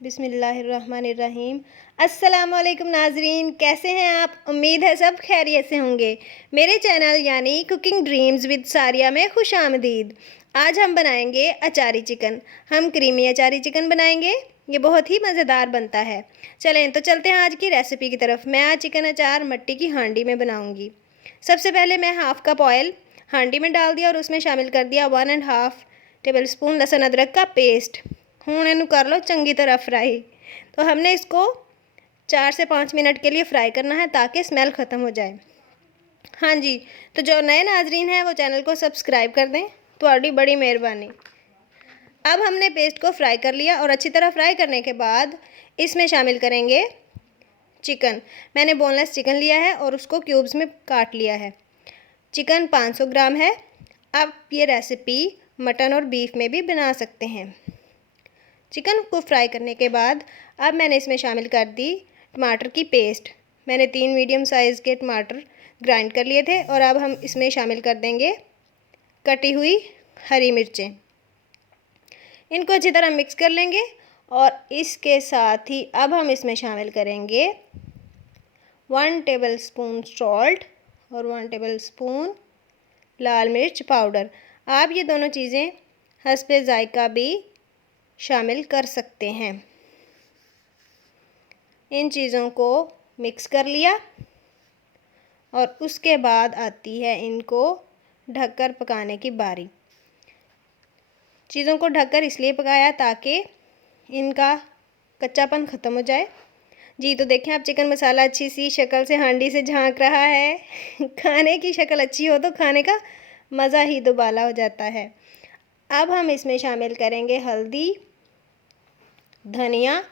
बिस्मिल्लाहिर्रहमानिर्रहीम। अस्सलाम वालेकुम नाजरीन, कैसे हैं आप? उम्मीद है सब खैरियत से होंगे। मेरे चैनल यानी कुकिंग ड्रीम्स विद सारिया में खुश आमदीद। आज हम बनाएंगे अचारी चिकन। हम क्रीमी अचारी चिकन बनाएंगे। ये बहुत ही मज़ेदार बनता है। चलें तो चलते हैं आज की रेसिपी की तरफ। मैं आज चिकन अचार मिट्टी की हांडी में बनाऊँगी। सबसे पहले मैं हाफ़ कप ऑयल हांडी में डाल दिया और उसमें शामिल कर दिया 1.5 टेबल स्पून लहसुन अदरक का पेस्ट। हूँ इनू कर लो चंगी तरह फ्राई। तो हमने इसको 4 से 5 मिनट के लिए फ्राई करना है ताकि स्मेल ख़त्म हो जाए। हाँ जी, तो जो नए नाजरीन हैं वो चैनल को सब्सक्राइब कर दें, थोड़ी बड़ी मेहरबानी। अब हमने पेस्ट को फ्राई कर लिया और अच्छी तरह फ्राई करने के बाद इसमें शामिल करेंगे चिकन। मैंने बोनलेस चिकन लिया है और उसको क्यूब्स में काट लिया है। चिकन 500 ग्राम है। आप ये रेसिपी मटन और बीफ में भी बना सकते हैं। चिकन को फ्राई करने के बाद अब मैंने इसमें शामिल कर दी टमाटर की पेस्ट। मैंने 3 मीडियम साइज़ के टमाटर ग्राइंड कर लिए थे और अब हम इसमें शामिल कर देंगे कटी हुई हरी मिर्चें। इनको अच्छी तरह मिक्स कर लेंगे और इसके साथ ही अब हम इसमें शामिल करेंगे 1 टेबल स्पून सॉल्ट और 1 टेबल स्पून लाल मिर्च पाउडर। आप ये दोनों चीज़ें हस्बे जायका भी शामिल कर सकते हैं। इन चीज़ों को मिक्स कर लिया और उसके बाद आती है इनको ढककर पकाने की बारी। चीज़ों को ढककर इसलिए पकाया ताकि इनका कच्चापन ख़त्म हो जाए। जी तो देखें आप, चिकन मसाला अच्छी सी शक्ल से हांडी से झांक रहा है। खाने की शक्ल अच्छी हो तो खाने का मज़ा ही दुबाला हो जाता है। अब हम इसमें शामिल करेंगे हल्दी, धनिया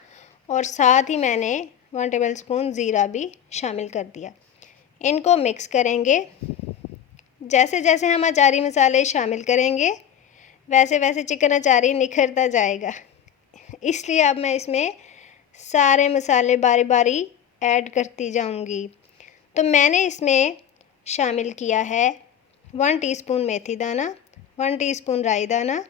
और साथ ही मैंने 1 टेबल स्पून ज़ीरा भी शामिल कर दिया। इनको मिक्स करेंगे। जैसे जैसे हम अचारी मसाले शामिल करेंगे वैसे वैसे चिकन अचारी निखरता जाएगा। इसलिए अब मैं इसमें सारे मसाले बारी बारी ऐड करती जाऊंगी। तो मैंने इसमें शामिल किया है 1 टीस्पून मेथी दाना, 1 टीस्पून राई दाना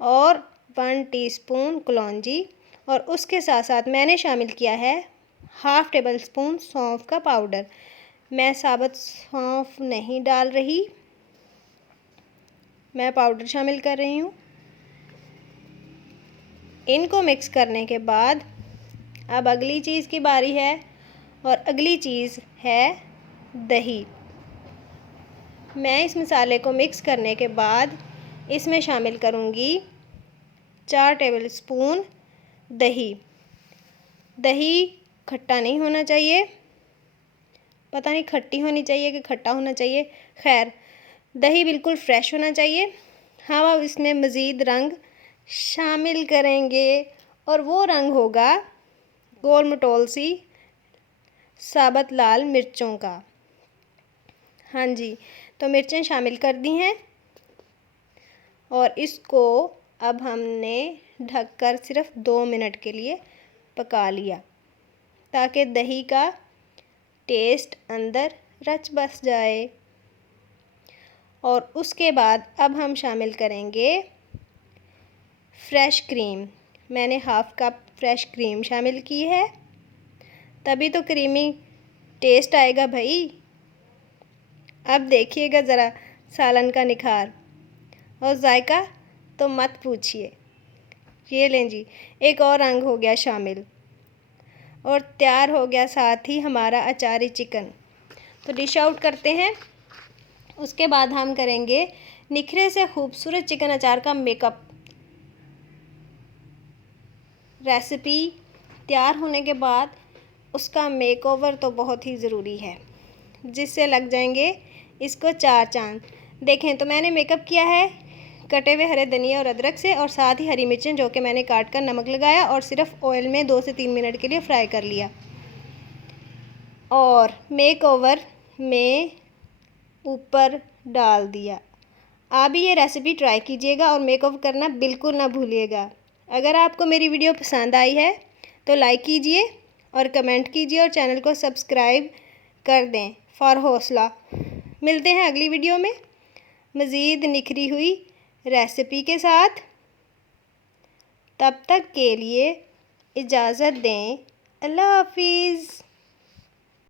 और 1 टीस्पून कलौंजी और उसके साथ साथ मैंने शामिल किया है हाफ़ टेबल स्पून सौंफ का पाउडर। मैं साबुत सौंफ नहीं डाल रही, मैं पाउडर शामिल कर रही हूँ। इनको मिक्स करने के बाद अब अगली चीज़ की बारी है और अगली चीज़ है दही। मैं इस मसाले को मिक्स करने के बाद इसमें शामिल करूँगी 4 टेबल स्पून दही। दही खट्टा नहीं होना चाहिए, पता नहीं खट्टी होनी चाहिए कि खट्टा होना चाहिए, खैर दही बिल्कुल फ्रेश होना चाहिए। हम अब इसमें मज़ीद रंग शामिल करेंगे और वो रंग होगा गोल मटोल सी साबुत लाल मिर्चों का। हाँ जी, तो मिर्चें शामिल कर दी हैं और इसको अब हमने ढककर सिर्फ 2 मिनट के लिए पका लिया ताकि दही का टेस्ट अंदर रच बस जाए। और उसके बाद अब हम शामिल करेंगे फ्रेश क्रीम। मैंने हाफ़ कप फ्रेश क्रीम शामिल की है, तभी तो क्रीमी टेस्ट आएगा भाई। अब देखिएगा ज़रा सालन का निखार और जायका तो मत पूछिए। ये लें जी, एक और रंग हो गया शामिल और तैयार हो गया साथ ही हमारा अचारी चिकन। तो डिश आउट करते हैं। उसके बाद हम करेंगे निखरे से खूबसूरत चिकन अचार का मेकअप। रेसिपी तैयार होने के बाद उसका मेकओवर तो बहुत ही ज़रूरी है, जिससे लग जाएंगे इसको 4 चांद। देखें तो मैंने मेकअप किया है कटे हुए हरे धनिया और अदरक से और साथ ही हरी मिर्चें जो कि मैंने काट कर नमक लगाया और सिर्फ ऑयल में 2 से 3 मिनट के लिए फ्राई कर लिया। और मेकओवर में ऊपर डाल दिया। आप भी ये रेसिपी ट्राई कीजिएगा और मेकओवर करना बिल्कुल ना भूलिएगा। अगर आपको मेरी वीडियो पसंद आई है तो लाइक कीजिए और कमेंट कीजिए और चैनल को सब्सक्राइब कर दें फॉर हौसला। मिलते हैं अगली वीडियो में मज़ीद निखरी हुई रेसिपी के साथ। तब तक के लिए इजाज़त दें। अल्लाह हाफिज़।